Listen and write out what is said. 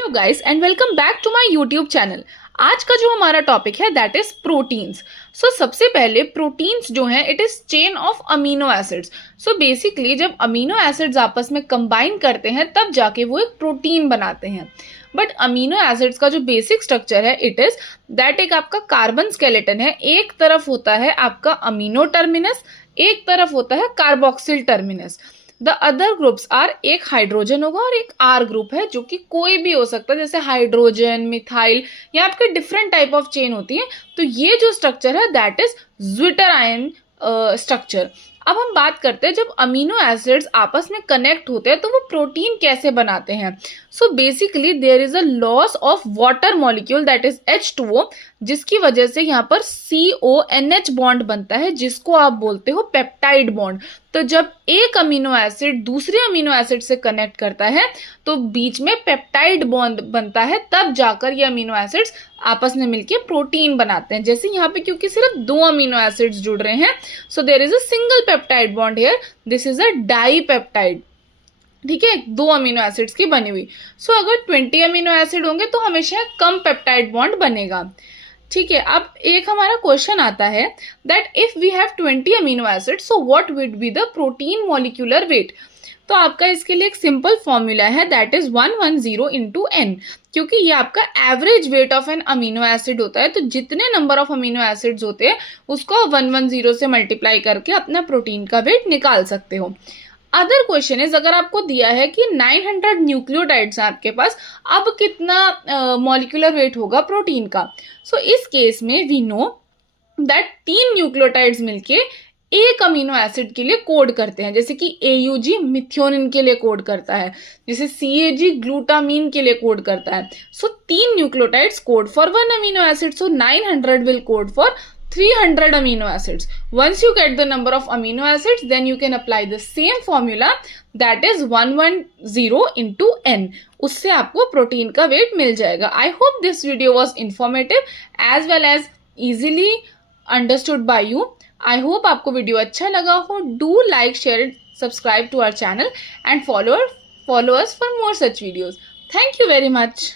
Hello guys and welcome back to my YouTube channel. आज का जो हमारा टॉपिक है दैट इज प्रोटीन्स। सो सबसे पहले प्रोटीन्स जो हैं it is chain of amino acids. So basically जब अमीनो एसिड्स आपस में कंबाइन करते हैं तब जाके वो एक प्रोटीन बनाते हैं। बट अमीनो एसिड्स का जो बेसिक स्ट्रक्चर है इट इज दैट एक आपका कार्बन स्केलेटन है। एक तरफ होता है आपका अमीनो टर्मिनस, एक तरफ होता है carboxyl terminus. The other groups are, एक हाइड्रोजन होगा और एक आर ग्रुप है जो कि कोई भी हो सकता है, जैसे हाइड्रोजन, मिथाइल या आपके डिफरेंट टाइप ऑफ चेन होती है। तो ये जो स्ट्रक्चर है that is zwitter ion structure. अब हम बात करते हैं जब अमीनो एसिड्स आपस में कनेक्ट होते हैं तो वो प्रोटीन कैसे बनाते हैं। So basically there is a loss of water molecule that is H2O, जिसकी वजह से यहाँ पर CONH बॉन्ड बनता है जिसको आप बोलते हो पेप्टाइड बॉन्ड। तो जब एक अमीनो एसिड दूसरे अमीनो एसिड से कनेक्ट करता है तो बीच में पेप्टाइड बॉन्ड बनता है, तब जाकर ये अमीनो एसिड्स आपस में मिलके प्रोटीन बनाते हैं। जैसे यहाँ पे क्योंकि सिर्फ 2 अमीनो एसिड्स जुड़ रहे हैं, so there is a single peptide bond here, this is a dipeptide. ठीक है, 2 अमीनो एसिड्स की बनी हुई। सो अगर 20 अमीनो एसिड होंगे तो हमेशा कम पेप्टाइड बॉन्ड बनेगा। ठीक है, अब एक हमारा क्वेश्चन आता है that if we have 20 amino acid so what would be the protein molecular weight. तो आपका इसके लिए एक सिंपल फॉर्मूला है दैट इज 110 इंटू n, क्योंकि ये आपका average weight of an amino acid होता है। तो जितने नंबर ऑफ अमीनो एसिड्स होते हैं उसको 110 से मल्टीप्लाई करके अपना प्रोटीन का वेट निकाल सकते हो। अदर क्वेश्चन इज, अगर आपको दिया है कि 900 न्यूक्लियोटाइड्स हैं आपके पास, अब कितना मॉलिक्यूलर वेट होगा प्रोटीन का। सो इस केस में वी नो दैट 3 न्यूक्लियोटाइड्स मिलके एक अमीनो एसिड के लिए कोड करते हैं। जैसे कि AUG मिथ्योनिन के लिए कोड करता है, जैसे CAG ग्लूटामीन के लिए कोड करता है। सो 3 nucleotides code for 1 amino acid, so 900 will code for 300 amino acids. Once you get the number of amino acids, then you can apply the same formula that is 110 into n. उससे आपको protein का wait मिल जाएगा। I hope this video was informative as well as easily understood by you. I hope आपको video अच्छा लगा हो। Do like, share, subscribe to our channel and follow us for more such videos. Thank you very much.